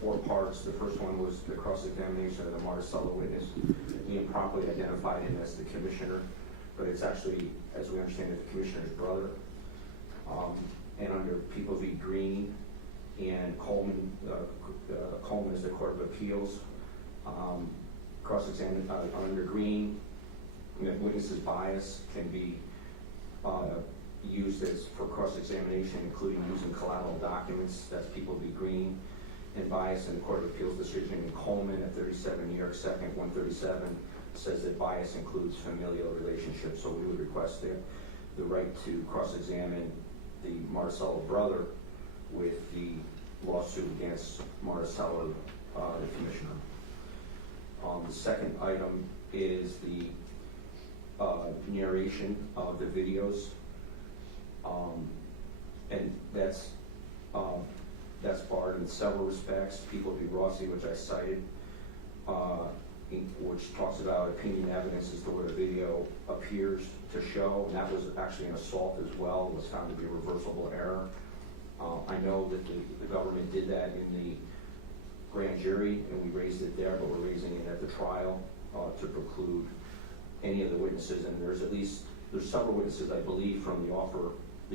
4 parts. The first one was the cross-examination of the Marcella witness. He improperly identified him as the commissioner, but it's actually, as we understand it, the commissioner's brother. And under People v. Green and Coleman, Coleman is the Court of Appeals, cross-examined under Green, witnesses' bias can be used as for cross-examination, including using collateral documents. That's People v. Green. And bias in the Court of Appeals decision in Coleman at 37 New York 2nd 137 says that bias includes familial relationships. So we would request the right to cross-examine the Marcella brother with the lawsuit against Marcella, the commissioner. The second item is the narration of the videos, and that's barred in several respects. People v. Rossi, which I cited, which talks about opinion evidence as to what a video appears to show, and that was actually an assault as well. It was found to be a reversible error. I know that the government did that in the grand jury, and we raised it there, but we're raising it at the trial to preclude any of the witnesses. And there's several witnesses, I believe, from the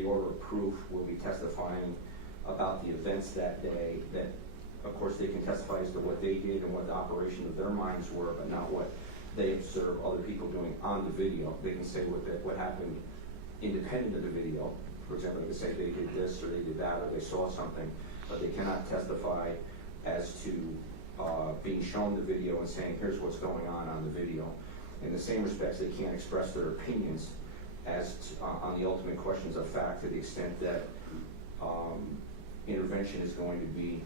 order of proof will be testifying about the events that day, that of course they can testify as to what they did and what the operation of their minds were, but not what they observe other people doing on the video. They can say what happened independent of the video. For example, they can say they did this or they did that or they saw something, but they cannot testify as to being shown the video and saying, here's what's going on the video. In the same respects, they can't express their opinions as to, on the ultimate questions of fact, to the extent that intervention is going to be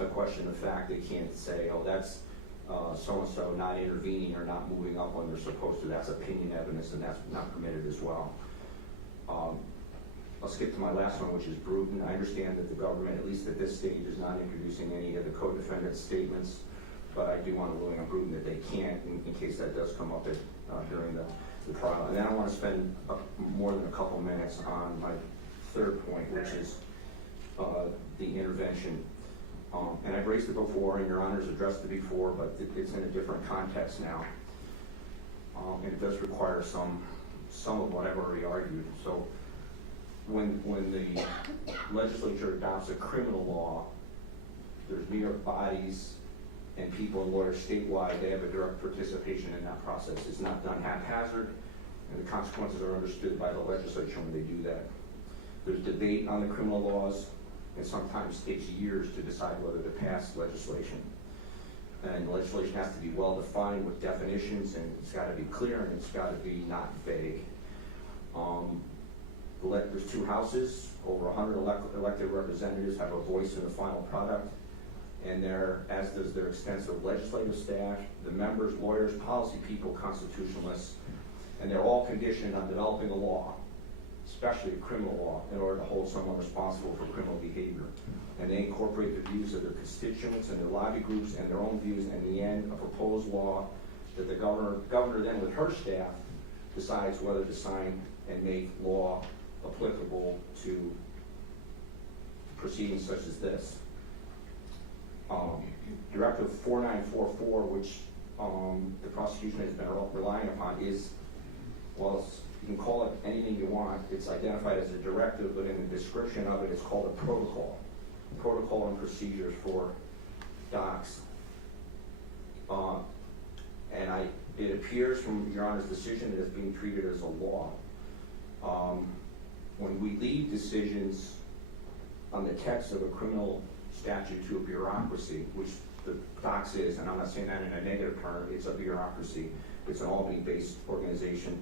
a question of fact. They can't say, oh, that's so-and-so not intervening or not moving up when they're supposed to. That's opinion evidence, and that's not permitted as well. I'll skip to my last one, which is Bruton. I understand that the government, at least at this stage, is not introducing any of the co-defendant's statements, but I do want to ruling on Bruton that they can't, in case that does come up during the trial. And then I want to spend more than a couple minutes on my third point, which is the intervention. And I've raised it before, and Your Honor's addressed it before, but it's in a different context now. And it does require some of what I've already argued. So when the legislature adopts a criminal law, there's New York bodies and people and lawyers statewide, they have a direct participation in that process. It's not done haphazard, and the consequences are understood by the legislature when they do that. There's debate on the criminal laws, and sometimes takes years to decide whether to pass legislation. And legislation has to be well defined with definitions, and it's got to be clear, and it's got to be not vague. There's 2 houses, over 100 elected representatives have a voice in the final product, and as does their extensive legislative staff, the members, lawyers, policy people, constitutionalists, and they're all conditioned on developing a law, especially a criminal law, in order to hold someone responsible for criminal behavior. And they incorporate the views of their constituents and their lobby groups and their own views, and in the end, a proposed law that the governor then with her staff decides whether to sign and make law applicable to proceedings such as this. Directive 4944, which the prosecution has been relying upon, is, well, you can call it anything you want. It's identified as a directive, but in the description of it, it's called a protocol. Protocol and procedures for docs. And it appears from Your Honor's decision that it's being treated as a law. When we leave decisions on the text of a criminal statute to a bureaucracy, which the docs is, and I'm not saying that in a negative term, it's a bureaucracy. It's an Albany-based organization.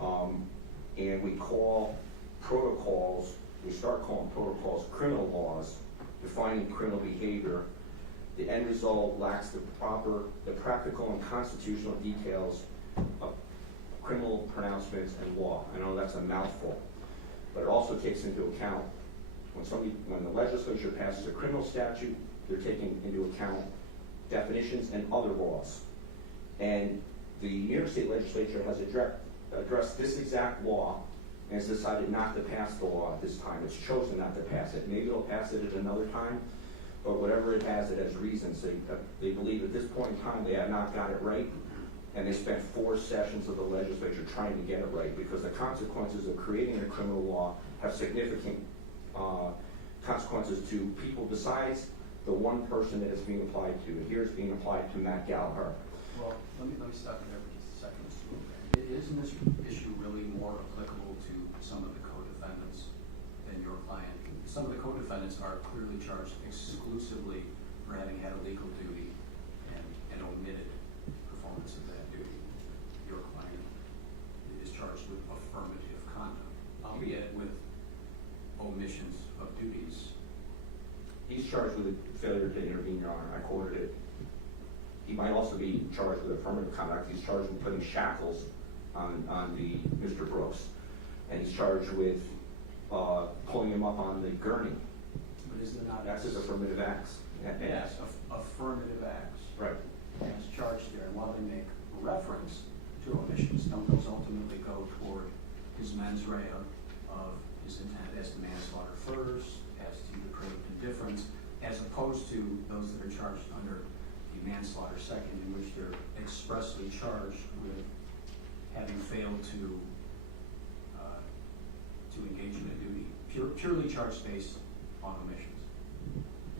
And we call protocols, we start calling protocols criminal laws, defining criminal behavior. The end result lacks the practical and constitutional details of criminal pronouncements and law. I know that's a mouthful, but it also takes into account when the legislature passes a criminal statute, they're taking into account definitions and other laws. And the New York State legislature has addressed this exact law and has decided not to pass the law at this time. It's chosen not to pass it. Maybe it'll pass it at another time, but whatever it has, it has reasons. They believe at this point in time they have not got it right, and they spent 4 sessions of the legislature trying to get it right, because the consequences of creating a criminal law have significant consequences to people besides the one person that it's being applied to. And here it's being applied to Matt Gallagher. Well, let me stop you there for just a second, Mr. Wilbraham. Isn't this issue really more applicable to some of the co-defendants than your client? Some of the co-defendants are clearly charged exclusively for having had a legal duty and omitted performance of that duty. Your client is charged with affirmative conduct, albeit with omissions of duties. He's charged with a failure to intervene, Your Honor. I quoted it. He might also be charged with affirmative conduct. He's charged with putting shackles on Mr. Brooks, and he's charged with pulling him up on the gurney. But is there not? That's his affirmative acts. Yes, affirmative acts. Right. As charged there, and while they make reference to omissions, don't those ultimately go toward his mens rea of his intent as to manslaughter first, as to depraved indifference, as opposed to those that are charged under the manslaughter second, in which they're expressly charged with having failed to engage in a duty, purely charged based on omissions.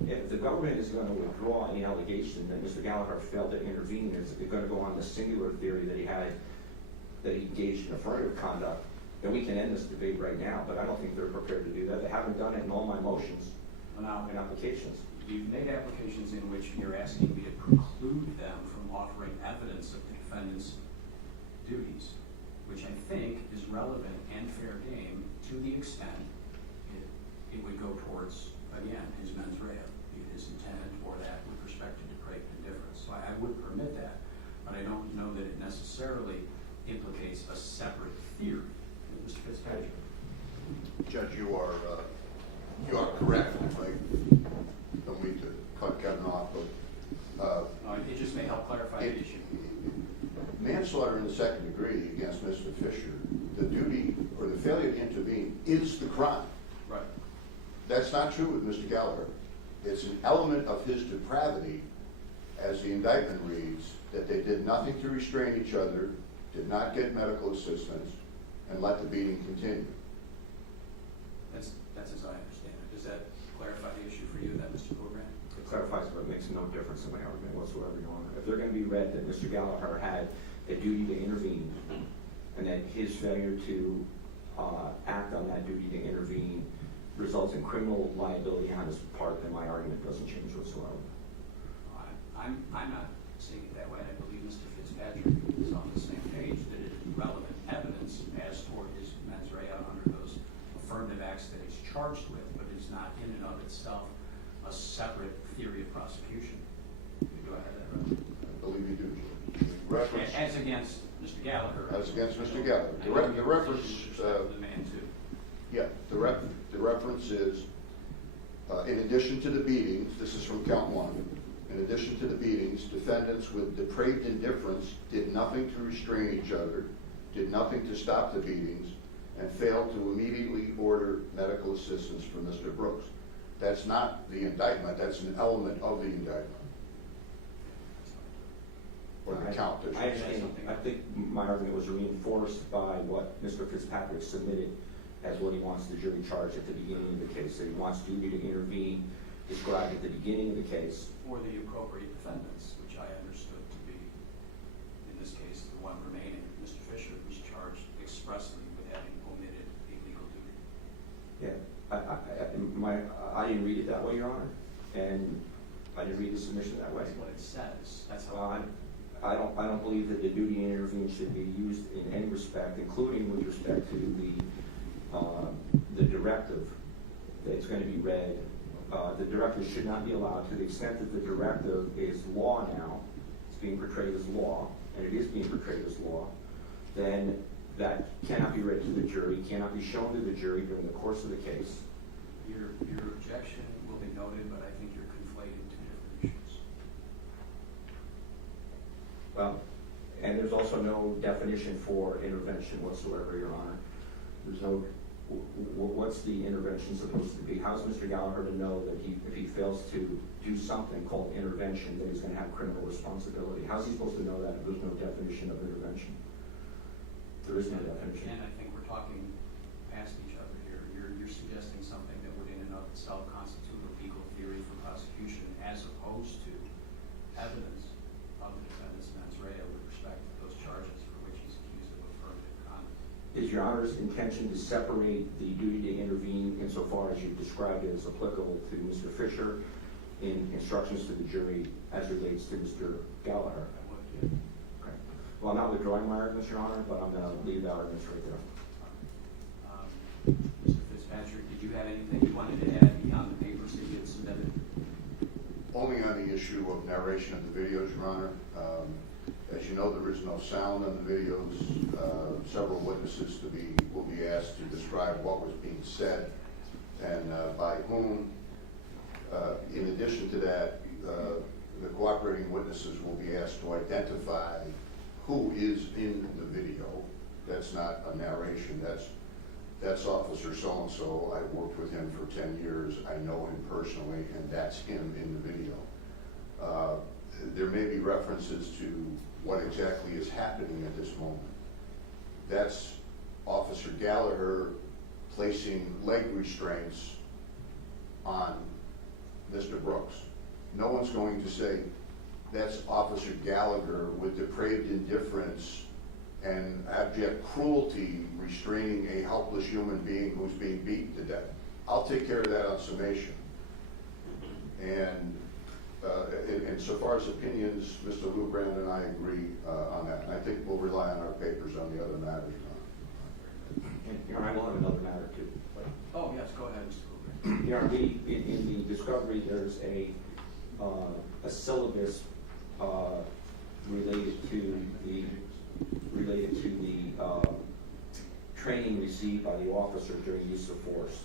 If the government is going to withdraw any allegation that Mr. Gallagher failed to intervene, is going to go on the singular theory that he engaged in affirmative conduct, then we can end this debate right now. But I don't think they're prepared to do that. They haven't done it in all my motions and applications. You've made applications in which you're asking me to preclude them from offering evidence of the defendant's duties, which I think is relevant and fair game to the extent it would go towards, again, his mens rea, his intent, or that with respect to depraved indifference. So I would permit that, but I don't know that it necessarily implicates a separate theory. Mr. Fitzpatrick. Judge, you are correct. I don't mean to cut Kevin off, but it just may help clarify the issue. Manslaughter in the second degree against Mr. Fisher, the duty or the failure to intervene is the crime. Right. That's not true with Mr. Gallagher. It's an element of his depravity, as the indictment reads, that they did nothing to restrain each other, did not get medical assistance, and let the beating continue. That's as I understand it. Does that clarify the issue for you, that Mr. Corban? It clarifies, but it makes no difference in my argument whatsoever, Your Honor. If they're going to be read that Mr. Gallagher had a duty to intervene, and that his failure to act on that duty to intervene results in criminal liability on his part, then my argument doesn't change whatsoever. I'm not seeing it that way. I believe Mr. Fitzpatrick is on the same page, that it is relevant evidence as toward his mens rea under those affirmative acts that he's charged with, but it's not in and of itself a separate theory of prosecution. Do I have that right? I believe you do. Reference, as against Mr. Gallagher. as against Mr. Gallagher. The reference, the man too. yeah, the reference is, in addition to the beatings, this is from count 1, in addition to the beatings, defendants with depraved indifference did nothing to restrain each other, did nothing to stop the beatings, and failed to immediately order medical assistance for Mr. Brooks. That's not the indictment, that's an element of the indictment. Or the count. I understand. I think my argument was reinforced by what Mr. Fitzpatrick submitted as what he wants the jury charged at the beginning of the case. That he wants duty to intervene described at the beginning of the case. For the appropriate defendants, which I understood to be, in this case, the one remaining, Mr. Fisher, who's charged expressly with having omitted a legal duty. Yeah, I didn't read it that way, Your Honor, and I didn't read the submission that way. That's what it says. That's how. I don't believe that the duty to intervene should be used in any respect, including with respect to the directive that's going to be read. The directive should not be allowed, to the extent that the directive is law now, it's being portrayed as law, and it is being portrayed as law, then that cannot be read to the jury, cannot be shown to the jury during the course of the case. Your objection will be noted, but I think you're conflating two different issues. Well, and there's also no definition for intervention whatsoever, Your Honor. There's no what's the intervention supposed to be? How's Mr. Gallagher to know that if he fails to do something called intervention, that he's going to have criminal responsibility? How's he supposed to know that if there's no definition of intervention? There is no definition. And I think we're talking past each other here. You're suggesting something that would in and of itself constitute a legal theory for prosecution as opposed to evidence of the defendant's mens rea with respect to those charges for which he's accused of affirmative conduct. Is Your Honor's intention to separate the duty to intervene insofar as you've described it as applicable to Mr. Fisher in instructions to the jury as relates to Mr. Gallagher? I would, yeah. Okay. Well, I'm not withdrawing my arguments, Your Honor, but I'm going to leave the arguments right there. Mr. Fitzpatrick, did you have anything you wanted to add beyond the papers that you had submitted? Only on the issue of narration of the videos, Your Honor. As you know, there is no sound on the videos. Several witnesses will be asked to describe what was being said and by whom. In addition to that, the cooperating witnesses will be asked to identify who is in the video. That's not a narration. That's Officer so-and-so. I've worked with him for 10 years. I know him personally, and that's him in the video. There may be references to what exactly is happening at this moment. That's Officer Gallagher placing leg restraints on Mr. Brooks. No one's going to say that's Officer Gallagher with depraved indifference and abject cruelty restraining a helpless human being who's being beaten to death. I'll take care of that on summation. And so far as opinions, Mr. Lubrand and I agree on that. And I think we'll rely on our papers on the other matters. And, Your Honor, I will have another matter too. But, Oh, yes, go ahead, Mr. Lubrand. Your Honor, in the discovery, there's a syllabus related to the training received by the officer during use of force.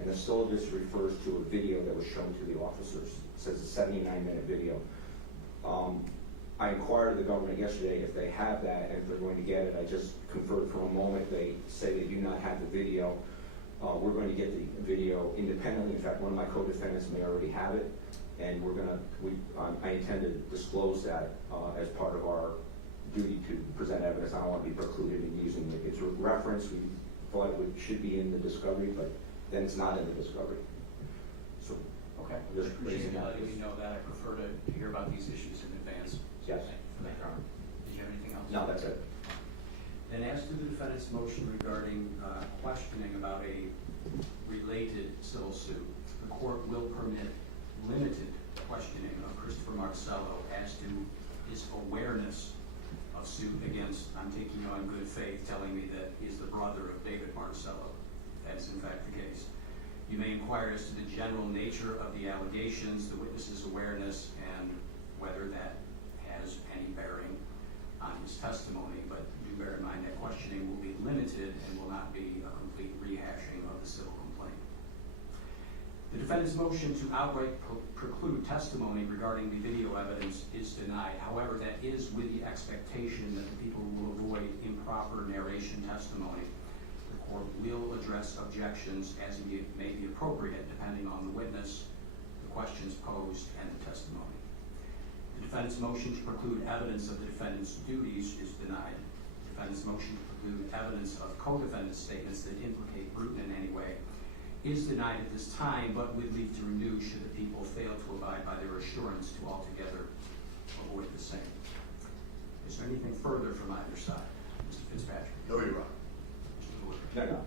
And the syllabus refers to a video that was shown to the officers. It says a 79-minute video. I inquired of the government yesterday if they have that, and if they're going to get it. I just conferred for a moment. They say they do not have the video. We're going to get the video independently. In fact, one of my co-defendants may already have it, and I intend to disclose that as part of our duty to present evidence. I don't want to be precluded in using it. It's a reference. We thought it should be in the discovery, but then it's not in the discovery. So, Okay, I just appreciate raising you that. letting me know that. I prefer to hear about these issues in advance. Yes. Thank you for that, Your Honor. Did you have anything else? No, that's it. Then as to the defendant's motion regarding questioning about a related civil suit, the court will permit limited questioning of Christopher Marcello as to his awareness of suit against, I'm taking you on good faith, telling me that he's the brother of David Marcello. That's in fact the case. You may inquire as to the general nature of the allegations, the witness's awareness, and whether that has any bearing on his testimony, but do bear in mind that questioning will be limited and will not be a complete rehashing of the civil complaint. The defendant's motion to outright preclude testimony regarding the video evidence is denied. However, that is with the expectation that the people will avoid improper narration testimony. The court will address objections as may be appropriate depending on the witness, the questions posed, and the testimony. The defendant's motion to preclude evidence of the defendant's duties is denied. The defendant's motion to preclude evidence of co-defendant's statements that implicate Bruton in any way is denied at this time, but with leave to renew should the people fail to abide by their assurance to altogether avoid the same. Is there anything further from either side? Mr. Fitzpatrick? No, Your Honor. Mr. Wood? No.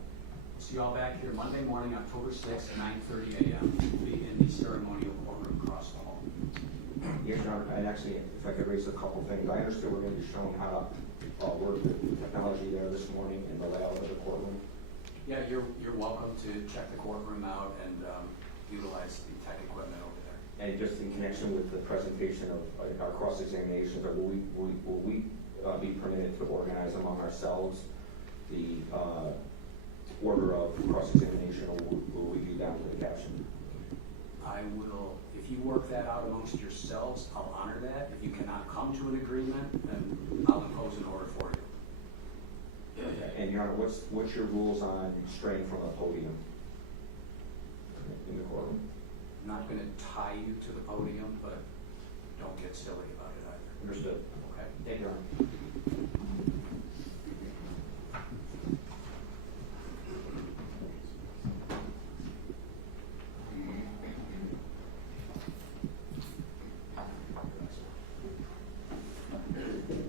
See you all back here Monday morning, October 6th, 9:30 a.m. We'll be in the ceremonial courtroom across the hall. Yes, Your Honor, and actually, if I could raise a couple things. I understand we're going to be showing how to work with the technology there this morning and the layout of the courtroom. Yeah, you're welcome to check the courtroom out and utilize the tech equipment over there. And just in connection with the presentation of our cross-examinations, will we be permitted to organize among ourselves the order of cross-examination, or will we be down to the caption? I will, if you work that out amongst yourselves, I'll honor that. If you cannot come to an agreement, then I'll impose an order for you. Okay. And Your Honor, what's your rules on straying from a podium in the courtroom? I'm not going to tie you to the podium, but don't get silly about it either. Understood. Okay? Thank you, Your Honor.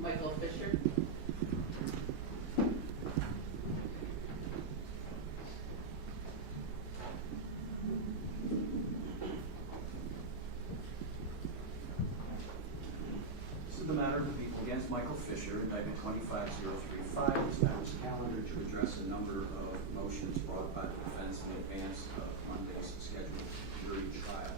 Michael Fisher. This is the matter of the people against Michael Fisher, Indictment 25035. This matter is calendared to address a number of motions brought by the defense in advance of Monday's scheduled jury trial.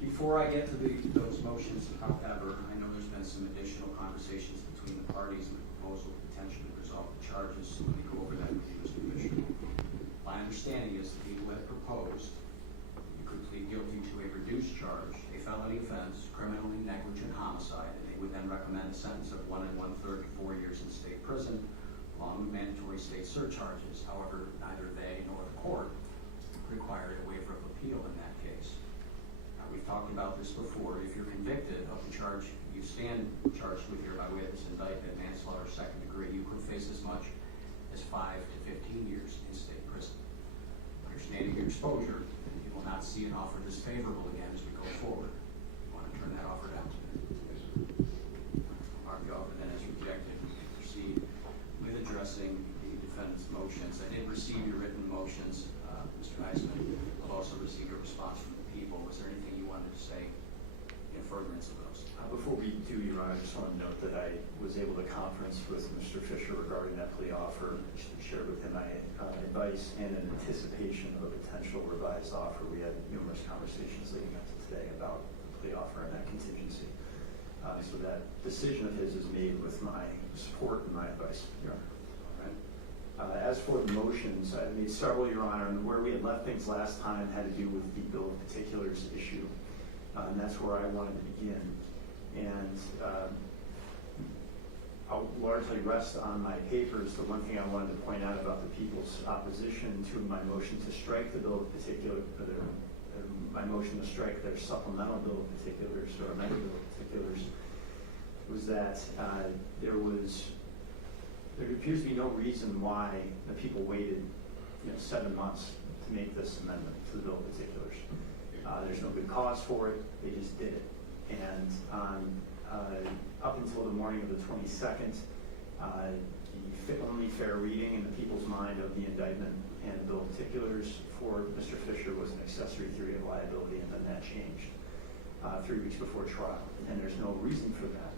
Before I get to those motions, however, I know there's been some additional conversations between the parties and the proposal to potentially resolve the charges, so let me go over that with you, Mr. Fisher. My understanding is the people have proposed you could plead guilty to a reduced charge, a felony offense, criminally negligent homicide, and they would then recommend a sentence of 1 1/3 to 4 years in state prison, along with mandatory state surcharges. However, neither they nor the court required a waiver of appeal in that case. We've talked about this before. If you're convicted of the charge you stand charged with here by way of this indictment, manslaughter second degree, you could face as much as 5 to 15 years in state prison. Understanding your exposure, you will not see an offer this favorable again as we go forward. You want to turn that offer down? Mark the offer then as rejected. We can proceed with addressing the defendant's motions. I did receive your written motions, Mr. Heisman. I've also received a response from the people. Was there anything you wanted to say in furtherance of those? Before we do, Your Honor, I just want to note that I was able to conference with Mr. Fisher regarding that plea offer. I shared with him my advice and an anticipation of a potential revised offer. We had numerous conversations leading up to today about the plea offer and that contingency. So that decision of his is made with my support and my advice, Your Honor. All right. As for the motions, I made several, Your Honor, and where we had left things last time had to do with the bill of particulars issue. And that's where I wanted to begin. And I'll largely rest on my papers. The one thing I wanted to point out about the people's opposition to my motion to strike the bill of particulars, my motion to strike their supplemental bill of particulars or amended bill of particulars, was that there appears to be no reason why the people waited 7 months to make this amendment to the bill of particulars. There's no good cause for it. They just did it. And up until the morning of the 22nd, the only fair reading in the people's mind of the indictment and the bill of particulars for Mr. Fisher was an accessory theory of liability, and then that changed 3 weeks before trial. And there's no reason for that.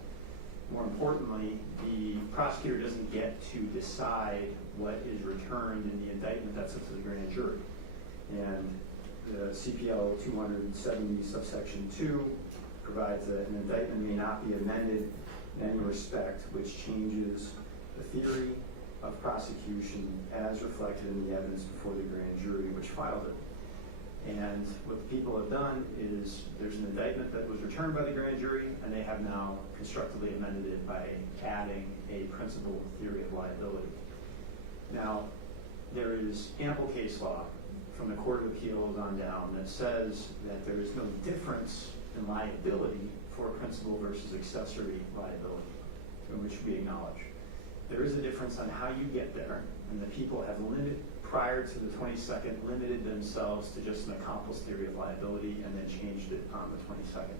More importantly, the prosecutor doesn't get to decide what is returned in the indictment. That's up to the grand jury. And the CPL 270 subsection 2 provides that an indictment may not be amended in any respect which changes the theory of prosecution as reflected in the evidence before the grand jury which filed it. And what the people have done is there's an indictment that was returned by the grand jury, and they have now constructively amended it by adding a principal theory of liability. Now, there is ample case law from the Court of Appeals on down that says that there is no difference in liability for principal versus accessory liability, in which we acknowledge. There is a difference on how you get there, and the people have prior to the 22nd, limited themselves to just an accomplice theory of liability and then changed it on the 22nd.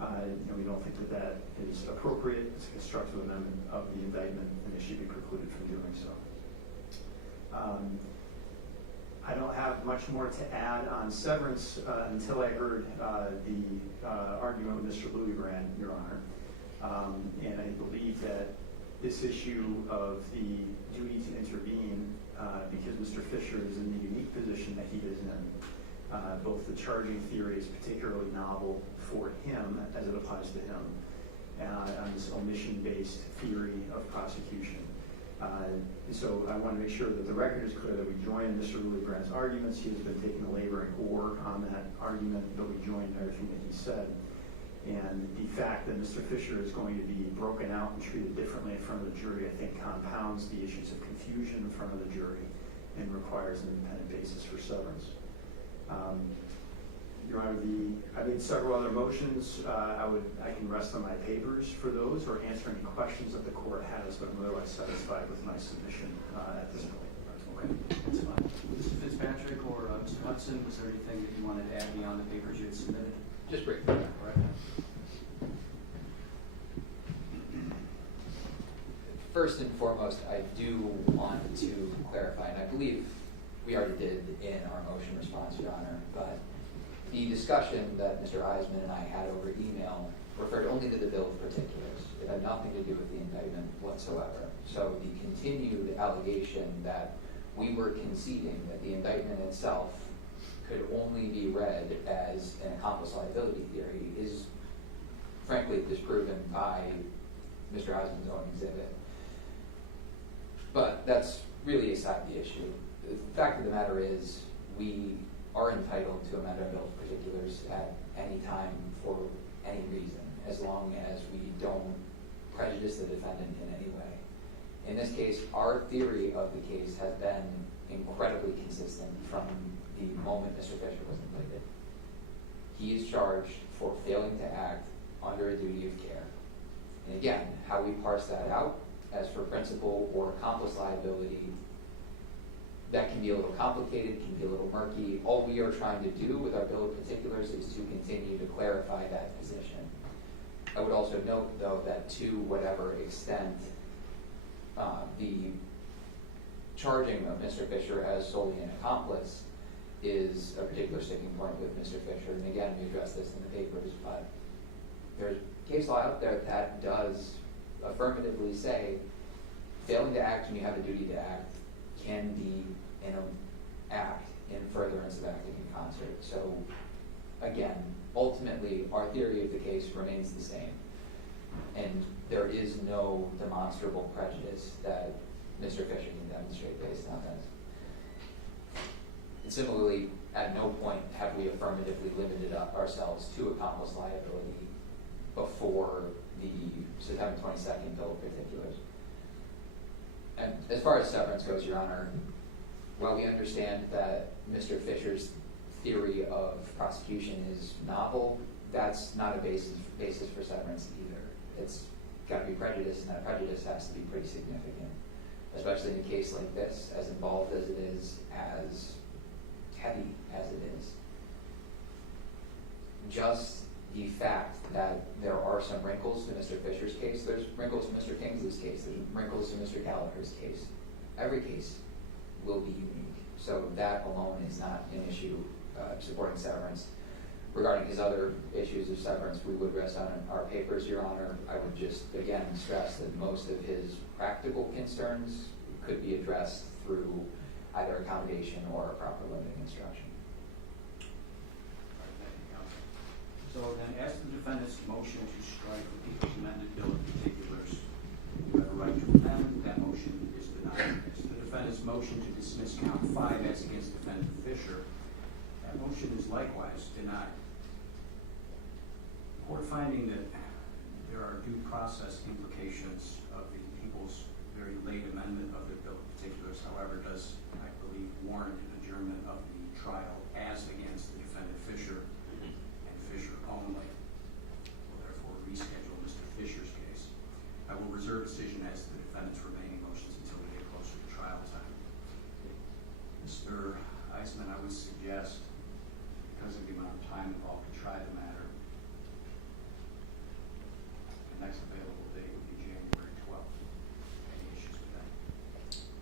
And we don't think that that is appropriate. It's a constructive amendment of the indictment, and they should be precluded from doing so. I don't have much more to add on severance until I heard the argument with Mr. Louisbrand, Your Honor. And I believe that this issue of the duty to intervene, because Mr. Fisher is in the unique position that he is in, both the charging theory is particularly novel for him as it applies to him, on this omission-based theory of prosecution. So I want to make sure that the record is clear that we join Mr. Louisbrand's arguments. He has been taking a laboring oar on that argument, but we join everything that he said. And the fact that Mr. Fisher is going to be broken out and treated differently in front of the jury, I think compounds the issues of confusion in front of the jury and requires an independent basis for severance. Your Honor, I made several other motions. I can rest on my papers for those or answer any questions that the court has, but I'm otherwise satisfied with my submission at this point. Okay, that's fine. Mr. Fitzpatrick or Mr. Hudson, was there anything that you wanted to add beyond the papers you had submitted? Just briefly. All right. First and foremost, I do want to clarify, and I believe we already did in our motion response, Your Honor, but the discussion that Mr. Eisman and I had over email referred only to the bill of particulars. It had nothing to do with the indictment whatsoever. So the continued allegation that we were conceding that the indictment itself could only be read as an accomplice liability theory is frankly disproven by Mr. Eisman's own exhibit. But that's really aside the issue. The fact of the matter is we are entitled to amend our bill of particulars at any time for any reason, as long as we don't prejudice the defendant in any way. In this case, our theory of the case has been incredibly consistent from the moment Mr. Fisher was indicted. He is charged for failing to act under a duty of care. And again, how we parse that out, as for principal or accomplice liability, that can be a little complicated, can be a little murky. All we are trying to do with our bill of particulars is to continue to clarify that position. I would also note, though, that to whatever extent the charging of Mr. Fisher as solely an accomplice is a particular sticking point with Mr. Fisher, and again, we addressed this in the papers, but there's case law out there that does affirmatively say failing to act when you have a duty to act can be an act in furtherance of acting in concert. So again, ultimately, our theory of the case remains the same, and there is no demonstrable prejudice that Mr. Fisher can demonstrate based on this. And similarly, at no point have we affirmatively limited up ourselves to accomplice liability before the September 22nd bill of particulars. And as far as severance goes, Your Honor, while we understand that Mr. Fisher's theory of prosecution is novel, that's not a basis for severance either. It's got to be prejudice, and that prejudice has to be pretty significant, especially in a case like this, as involved as it is, as heavy as it is. Just the fact that there are some wrinkles to Mr. Fisher's case, there's wrinkles to Mr. Kingsley's case, there's wrinkles to Mr. Gallagher's case. Every case will be unique. So that alone is not an issue supporting severance. Regarding his other issues of severance, we would rest on our papers, Your Honor. I would just, again, stress that most of his practical concerns could be addressed through either accommodation or a proper limiting instruction. All right, thank you, counsel. So then, as the defendant's motion to strike the people's amended bill of particulars, you have a right to amend. That motion is denied. As the defendant's motion to dismiss count 5 as against defendant Fisher, that motion is likewise denied. The court finding that there are due process implications of the people's very late amendment of their bill of particulars, however, does, I believe, warrant an adjournment of the trial as against the defendant Fisher and Fisher only. Will therefore reschedule Mr. Fisher's case. I will reserve decision as to the defendant's remaining motions until we get closer to trial time. Mr. Eisman, I would suggest, because of the amount of time involved to try the matter, the next available date would be January 12th. Any issues with that?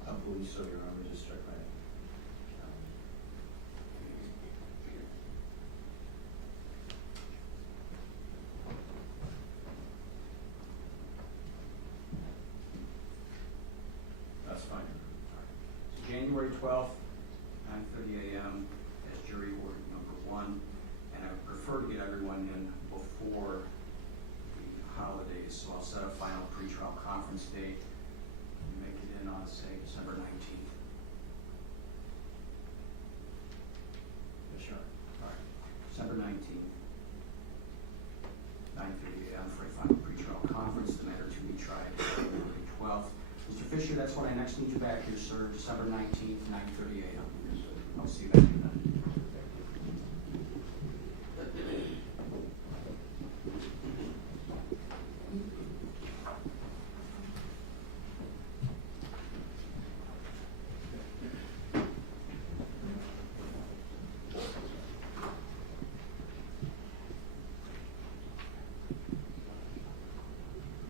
I believe so, Your Honor. Just check my That's fine. All right. So January 12th, 9:30 a.m. as jury order number 1, and I would prefer to get everyone in before the holidays, so I'll set a final pretrial conference date and make it in on, say, December 19th. Sure. All right, December 19th, then for a final pretrial conference, the matter to be tried February 12th. Mr. Fisher, that's when I next need you back here, sir, December 19th, 9:30 a.m. I'll see you back here then.